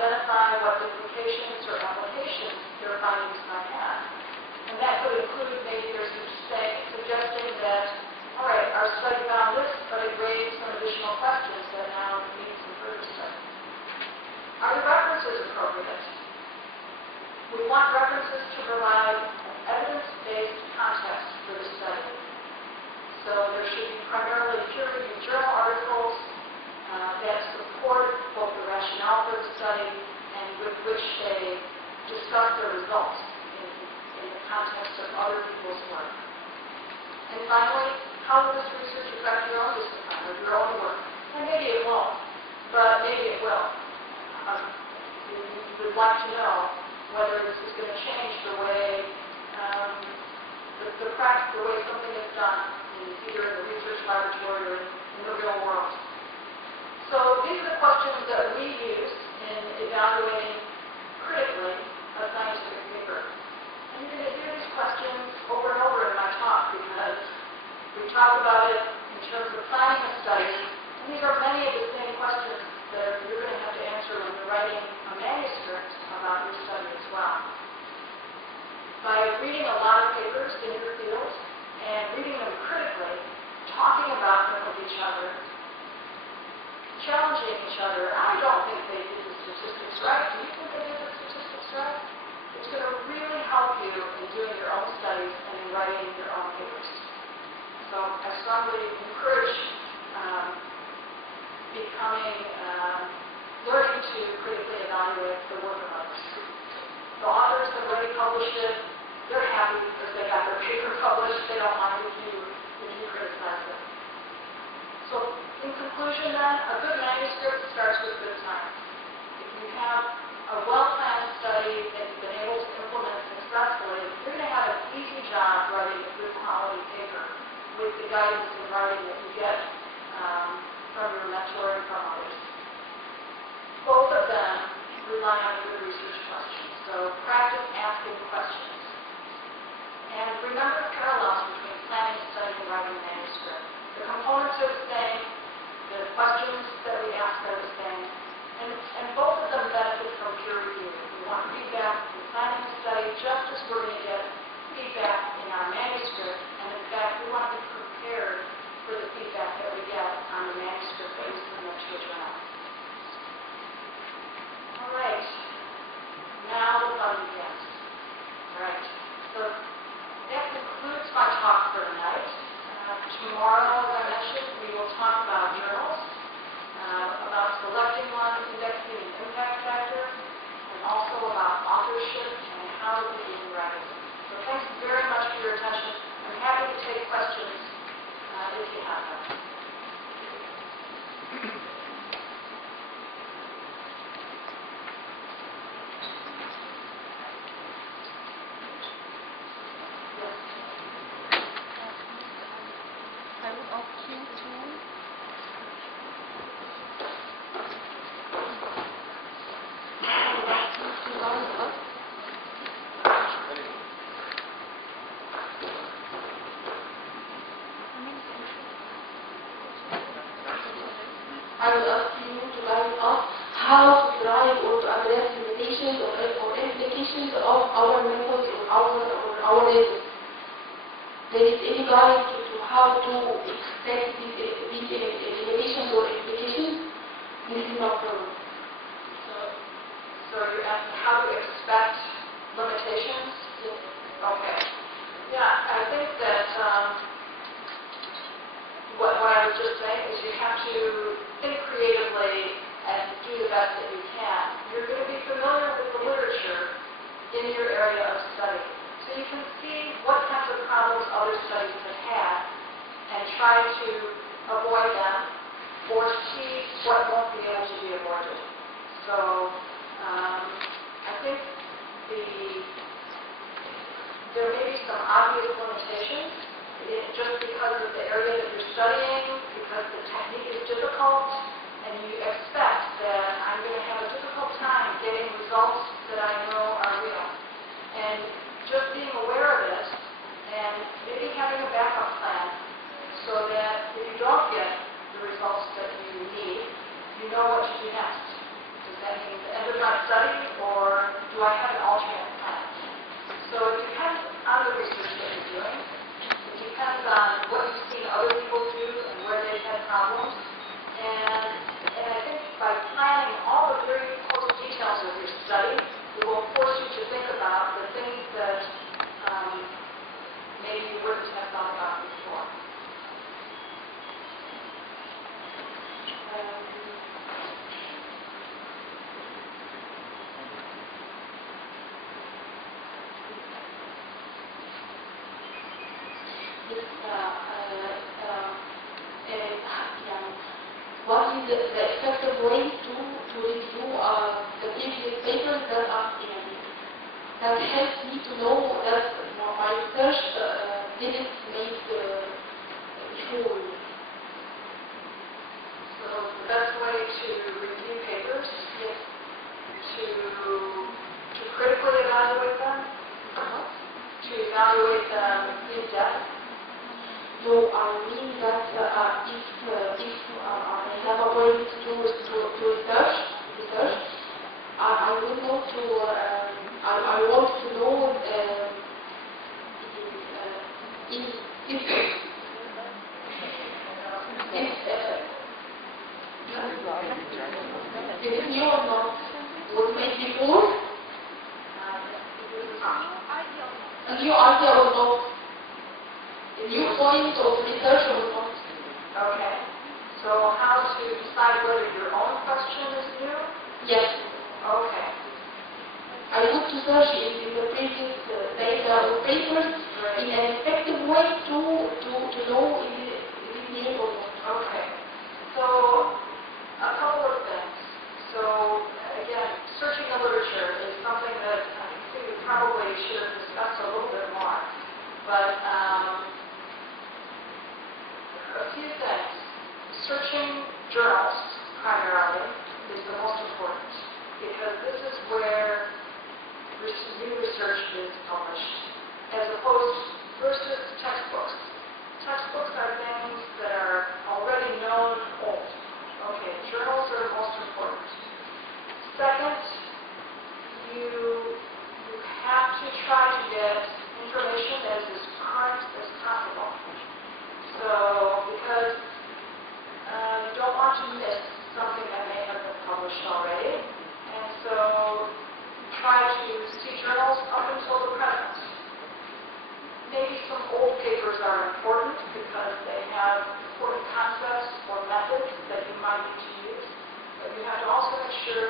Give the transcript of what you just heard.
identify what implications or applications their findings might have. And that could include maybe there's suggesting that, all right, our study found this, but it raised some additional questions that now need some further study. Are the references appropriate? We want references to provide an evidence-based context for the study. So there should be primarily peer-reviewed journal articles that support both the rationale for the study and with which they discuss their results in the context of other people's work. And finally, how will this research affect your own discipline or your own work? And maybe it won't, but maybe it will. You would like to know whether this is going to change the way the way something is done, either in the research laboratory or in the real world. So these are the questions that we use in evaluating critically a scientific paper. And you're going to hear these questions over and over in my talk because we talk about it in terms of planning a study, and these are many of the same questions that you're going to have to answer when you're writing a manuscript about your study as well. By reading a lot of papers in your field and reading them critically, talking about them with each other, challenging each other. I don't think they did the statistics right. Do you think they did the statistics right? It's going to really help you in doing your own studies and in writing your own papers. So I strongly encourage learning to critically evaluate the work of others. The authors have already published it. They're happy because they got their paper published. They don't mind if you criticize it. So in conclusion then, a good manuscript starts with good science. If you have a well-planned study that you've been able to implement successfully, you're going to have an easy job writing a good quality paper with the guidance in writing that you get from your mentor and from others. Both of them rely on good research questions, so practice asking questions. And remember the parallels between planning a study and writing a manuscript. The components are the same, the questions that we ask are the same, and both of them benefit from peer review. We want feedback in planning a study just as we're going to get feedback in our manuscript, and in fact, we want to be prepared for the feedback that we get on the manuscript that we submit to a journal. All right, now the fun begins. All right, so that concludes my talk for tonight. Tomorrow, as I mentioned, we will talk about journals, about selecting one, indexing an impact factor, and also about authorship and how to begin writing. So thanks very much for your attention. I'm happy to take questions if you have them. I would ask you to guide us how to drive or to address limitations or implications of our methods or our methods. There is any guide to how to expect these limitations or implications? This is no problem. So you're asking how to expect limitations? Yes. Okay. Yeah, I think that what I was just saying is you have to think creatively and do the best that you can. You're going to be familiar with the literature in your area of study. So you can see what kinds of problems other studies have had and try to avoid them or see what won't be able to be avoided. So I think there may be some obvious limitations just because of the area that you're studying, because the technique is difficult, and you expect that I'm going to have a difficult time getting results that I know are real. And just being aware of it and maybe having a backup plan so that if you don't get the results that you need, you know what to do next. Does that mean the end of my very close details of your study. It will force you to think about the things that maybe you wouldn't have thought about before. What is the effective way to review the previous papers that helps me to know that my research didn't make before. So the best way to review papers is to critically evaluate them, to evaluate them in depth. No, I mean that if I have a way to research, I would know to I want to know if it's new or not. Was made before? A new idea or not? A new point of research or not? Okay. So how to decide whether your own question is new? Yes. Okay. I look to search in the previous data or papers in an effective way to know if it is new or not. Okay. So a couple of things. So again, searching the literature is something that I think we probably should have discussed a little bit more. But a few things. Searching journals primarily is the most important because this is where new research is published, as opposed versus textbooks. Textbooks are things that are already known old. Okay, journals are most important. Second, you have to try to get information that is as current as possible. So, because you don't want to miss something that may have been published already, and so try to see journals up until the present. Maybe some old papers are important because they have important concepts or methods that you might need to use, but you have to also make sure